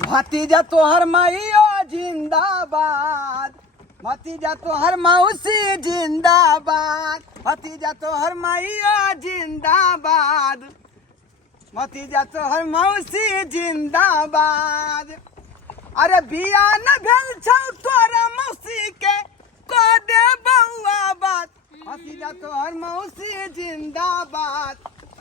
भतीजा तोहर माइयो जिंदाबाद, भतीजा तोहर मौसी जिंदाबाद, भतीजा तोहर माइयो जिंदाबाद, भतीजा तोहर मौसी जिंदाबाद। अरे बिया न भेल छौ तोरा मौसी के को दे बउआ बात, भतीजा तोहर मौसी जिंदाबाद,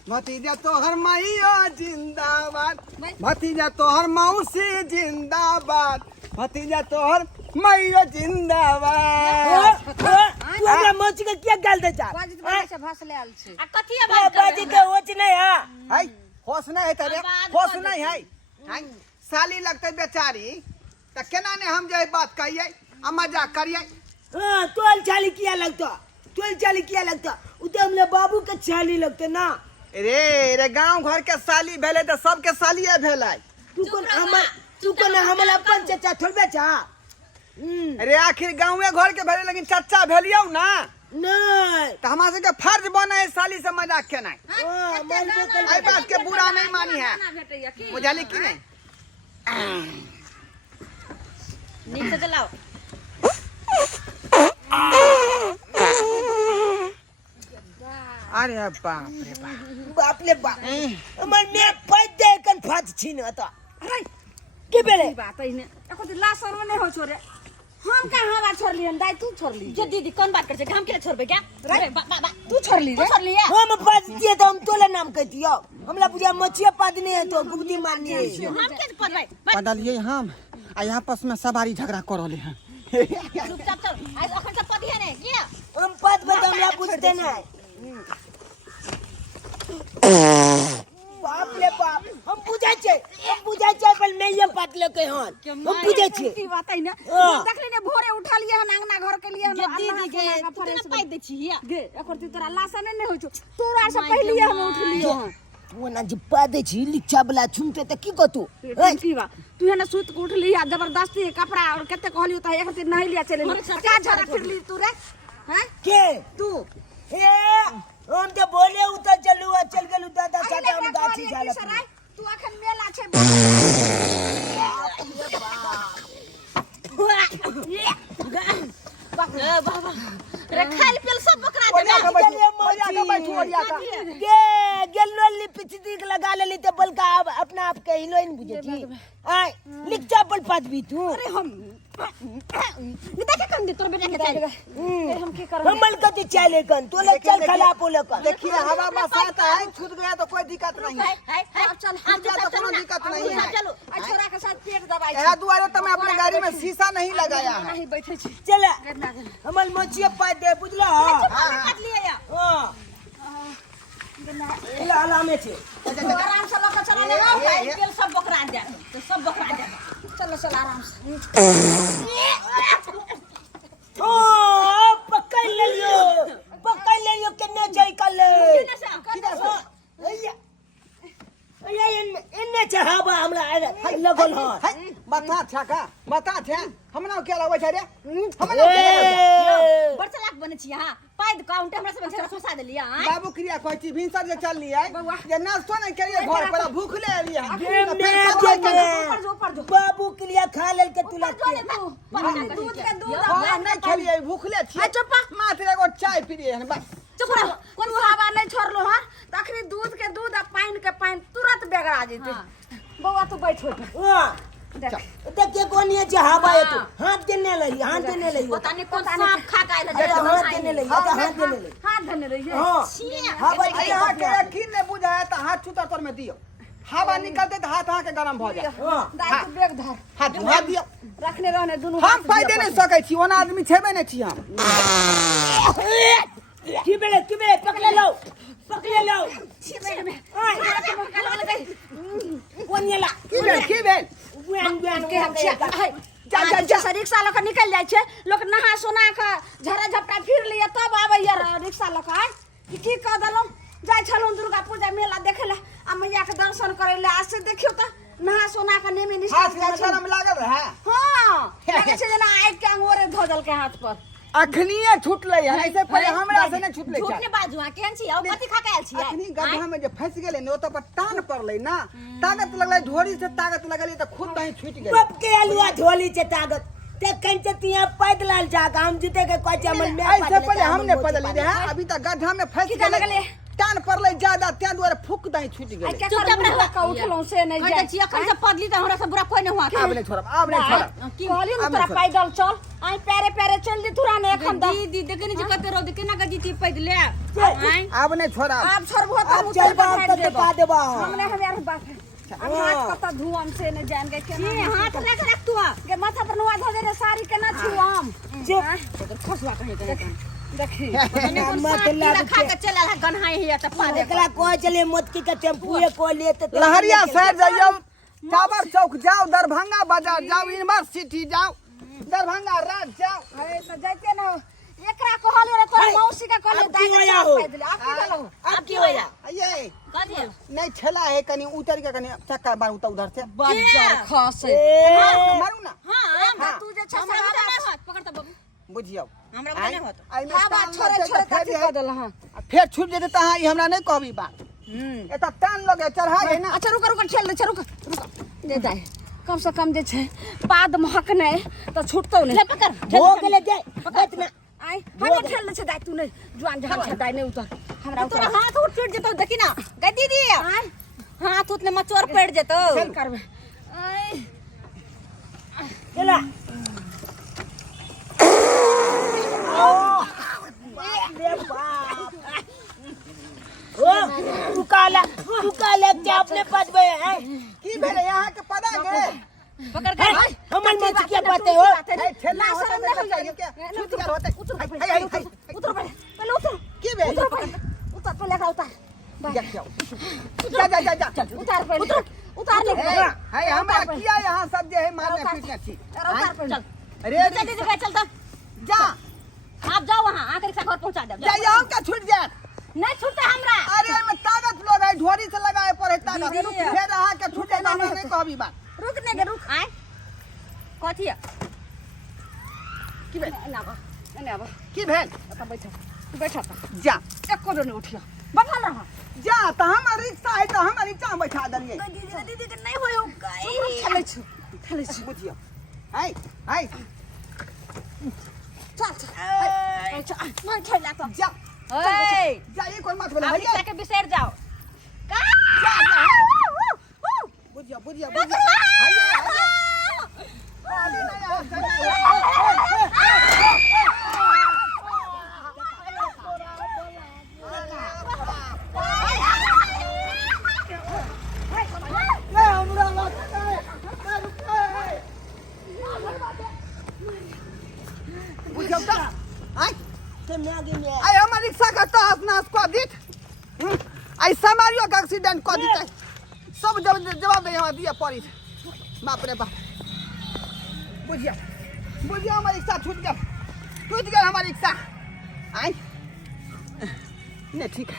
भतीजा तोहर माइयो जिंदाबाद, भतीजा तोहर मौसी जिंदाबाद, भतीजा तोहर माइयो जिंदाबाद। तू हमरा मौसी के क्या गाल दे जा बाजी बाजी से भासले आल छे आ कथी बात बाजी के होच नहीं है होश नहीं है तेरे होश नहीं है हैं साली लगते बेचारी त केना ने हम जे बात कहिए आ मजाक करिए। हां तोल चाली किया लगता, तोल चाली किया लगता उते हमले बाबू के चाली लगते ना। रे रे गांव घर के साली भेले त सबके सालिए भेलै। तू कोन हमला अपन चाचा थोड़बे चा। अरे आखिर गांवे घर के भेले लेकिन चाचा भेलियौ ना नहीं त हमरा से के फर्ज बने है साली से मजाक केना। आई बात के बुरा नहीं मानी है बुझाली कि नहीं। नीचे चलाओ अरे बाप रे बाप ले बाप हमर में पैद दे कन फात छीन अत अरे के बेले बात है ने एको ला सरव नहीं हो छोरे हम का हवा छोड़ लियन दाई तू छोड़ ली जे दीदी कौन बात कर छे हम के लिए छोड़बे क्या अरे बा बा तू छोड़ ली तू छोड़ लिया हम पाद दिए तो हम तोले नाम कह दियो हमला बुझिया मछिया पाद नहीं है तो गुबदी मारनी है। हम के पढ़बै बदलिए हम आ आपस में सवारी झगड़ा कर रहले हैं। चुपचाप चल आज अखन से पढ़िए ने किया हम पाद बद हमला पूछते नहीं बाप ले बाप हम पूछे छे पर मैं ये बात लेके हन हम पूछे छे की बात है ने देख ले ने भोरे उठा लिए हन अंगना घर के लिए जे दीदी के तू ना पाइ दे छी हिया गे एको तोरा लासा नहीं हो छो तोरा से पहले हम उठ लिए हन वो ना जे पादे छी लिच्छा वाला छुमते त की कतू की बा तू है ना सूत के उठ लिया जबरदस्ती कपड़ा और केते कहलियो त एक दिन नहीं लिया चले क्या झरा फिरली तू रे हैं के तू ए हम तो बोले उतर चलू चल गेलू दादा चाचा हम गाछी झाला तू अखन मेला छे बाबा रे खाइल पियल सब बकरा दे मोरिया के बैठू मोरिया का के गेलो लिपस्टिक लगा लेली त बलका अपना आप के हिलोइन बुझे छी आय लिखचा पल पात भी तू अरे हम ये देखे कम दे तोर बेटा के चाहिए हम की कर हमल कति चाले कन तोले चल खला पोले कन देखिए हवा बसाता है छूट गया तो कोई दिक्कत नहीं है। हाय चल हम जा तो कोई दिक्कत नहीं है। चलो छोरा के साथ पेट दबाई यह दुआरे तो मैं अपने गाड़ी में शीशा नहीं लगाया है। नहीं बैठे छी चला हमल मछिया पात दे बुझला काट लिया या हां लाला में छे आराम से लोग चला ले भाई तेल सब बकरा दे तो सब बकरा दे चलो चल आराम से ओ पकड़ लियो केने जाई कल इन्ने चढ़ावा हमरा लगल ह बता छा हमरा क्या लगबै छै रे बड़ चलाक बने छी हां पैद काउंट हमरा से झगड़ा फंसा देलिया बाबू क्रिया कहै छी भिनसर जे चल लियै जे नाश्तो नहीं करिए घर पर भूखले एलियै ऊपर जो बाबू के लिए खा लेल के तुला दूध के दूध नहीं खेलिए भूखले छी चुप मात्र एगो चाय पिलिए हन बस चुप रह कोन हवा नहीं छोड़लो हां तखनी दूध के दूध आ पानी के पानी तुरंत बेगड़ा जेते बौआ तू बैठ हां देखिए कौन ये हवा है तू हाथ देने लगी पता नहीं कौन सांप खा के आइला अरे हाथ देने लगी हाथ धने रही है हां हवा यहाँ के यकीन नहीं बुझाया तो हाथ छूता तोर में दियो हवा निकलते तो हाथ के गरम हो जाए। दाई तू बेग धर हाथ दियो रखने रहने दोनों हम फायदे नहीं सकै छी ओना आदमी छेबे नहीं छी हम की बेले पकड़ लो कौन येला की भेल वन के हम जा रिक्शा लेकर निकल जाय छे लोग नहा सोना के झरा झपटा फिर लिए तब आबै यार रिक्शा लेकर की कह दलो जाय छलो दुर्गा पूजा मेला देखेला आ मैया के दर्शन करे ले आज से देखियो त नहा सोना के नेमे निष्ठा हाथ के गरम लागल रहा हां लगे छे जना आइ के अंगोरे धोदल के हाथ पर अखनिए छूटले है, ऐसे पहले हमरा से नहीं छूटले झूठ छै। ने बाजू आ केहन छी आ कथि खा के आयल छी अखनी गड्ढा में जे फंस गेले ने ओत पर टान पड़ले ना, ताकत लगले ढोरी से ताकत लगले त खुद दही छूट गेले। कब के अलुआ झोली से ताकत ते कंचे तिया पैदल जागा हम जूते के कोच अमल में ऐसे पहले हमने पैदल रहे, अभी तक गड्ढा में फंस गेले, टान पड़ले ज्यादा त्या द्वारा फुक दही छूट गेले। क्या कर मुर्गा का उठलो से नहीं कहै जाए छी अखन से पदली त हमरा से बुरा कोई नहीं हुआ अब नहीं छोड़ब, अब नहीं छोड़ब। कहली न तोरा पैदल चल आई पैरे पैरे चल दी तुरा ने एखन द दीदी देखनी छी कते रौद केना गजी छी पैदले अब नहीं छोड़ब। आप छोड़बो त अब चल बाप के टिपा देबा हमने हमेर बात है अब हाथ कत धुआम से न जान के की हाथ रख रख तू के माथा पर नुआ धो दे साड़ी के ना छुआम खसवा कहीं कहीं देखी मत खा के चला है गन्हाई है त पा दे एकला को चले मोतकी के टेम्पू को ले त लहरिया शहर जाइयो, टावर चौक जाओ, दरभंगा बाजार जाओ, यूनिवर्सिटी जाओ, दरभंगा राज जाओ। अरे त जाते न एकरा कहले रे तोर मौसी का कहले अब की होया हो? अब की होया ये कथि नहीं ठेला है, कनी उतर के कनी चक्का मारू त उधर से बजार खस मारू ना। हां तू जे छ हमरा से नहीं होत पकड़ त बाबू बुझियो हमरा को नहीं होत आई में हवा छोरे छोरे कथि क देल हां फिर छूट जेते त ई हमरा नहीं कहबी बात। एता टान लगे चढ़ा है ना। अच्छा रुक रुक ठेल दे रुक दे जाए कम से कम जे छे पाद महक नहीं तो छूटतो नहीं पकड़ हो गेले जाय बत में आई हमें ठेल दे छे दाई तू नहीं जुआन जहां छे दाई नहीं उतर हमरा तोरा उतर हाथ उठ टूट जतो देखी ना गई दीदी आई हाथ उतने मचोर पड़ जतो चल करबे चला ओ तू काला चापले पदबे है की भेले यहाँ के पता गे पकड़ के हमन मत के पते हो ठेला होता है क्या छूट गया होता है। उतर पहले उतर की भेल उतर पहले का उतर जा जा जा जा उतार पहले उतार ले है हमरा किया यहाँ सब जे है मारने पीटने छी। उतार पहले अरे चल दीदी चल तो जा आप जाओ वहां आकर रिक्शा घर पहुंचा दे जा यहाँ का छूट जाए। नहीं छूटता हमरा अरे में ताकत लोग है, ढोरी से लगाए पड़े ताकत, दीदी। फिर यहाँ के छूटे ना नहीं कहबी बात। रुक ने के रुक आए कथि है की भेल ना बा ने बा की भेल त बैठा था जा एक को नहीं उठिया बैठा रहा जा त हमर रिक्शा है त हमर रिक्शा में बैठा देलिए। दीदी के नहीं होयो चले छु बुझियो हाय हाय चल मन खेला तो जा ओए जा ये कौन मत बोले आप रिक्शा के बिसर जाओ बुझियो बुझियो बुझियो हाय अरे नहीं बुझियो त हाय आई हमार रिक्शा का तहस नाश कर दित। आई समारियो का एक्सीडेंट कर दित। सब जवाब दे यहाँ दिया पड़ी बाप रे बाप। बुझियो बुझियो हमार रिक्शा छूट गया हमार रिक्शा। आई नहीं ठीक है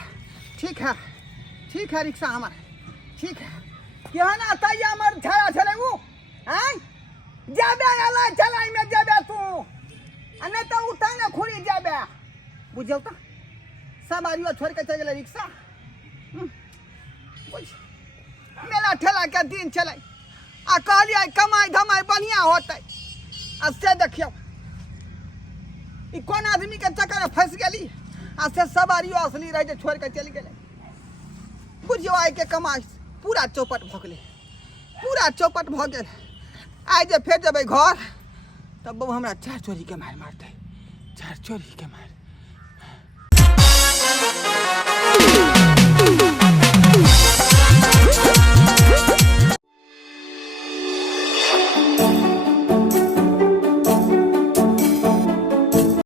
रिक्शा हमार ठीक है। यहाँ ना तैया हमार छाया चले वो आई जाबे आला चलाई में जाबे तू अने तो उठाने खुरी जाबे बुझियो त सवारियों छोड़ के चल गेले रिक्शा। बुझ मेला ठेला के दिन चले आ कहलिए कमाई धमाई बढ़िया होते आ से देखियो ई कौन आदमी के चक्कर में फंस गेली आ से सवारियों असली रह जे छोड़ के चल गेले। बुझियो आई के कमाई पूरा चौपट भ गेले आई जे फेर जब घर तब हमरा चार चोरी के मार मारते चार चोरी के मार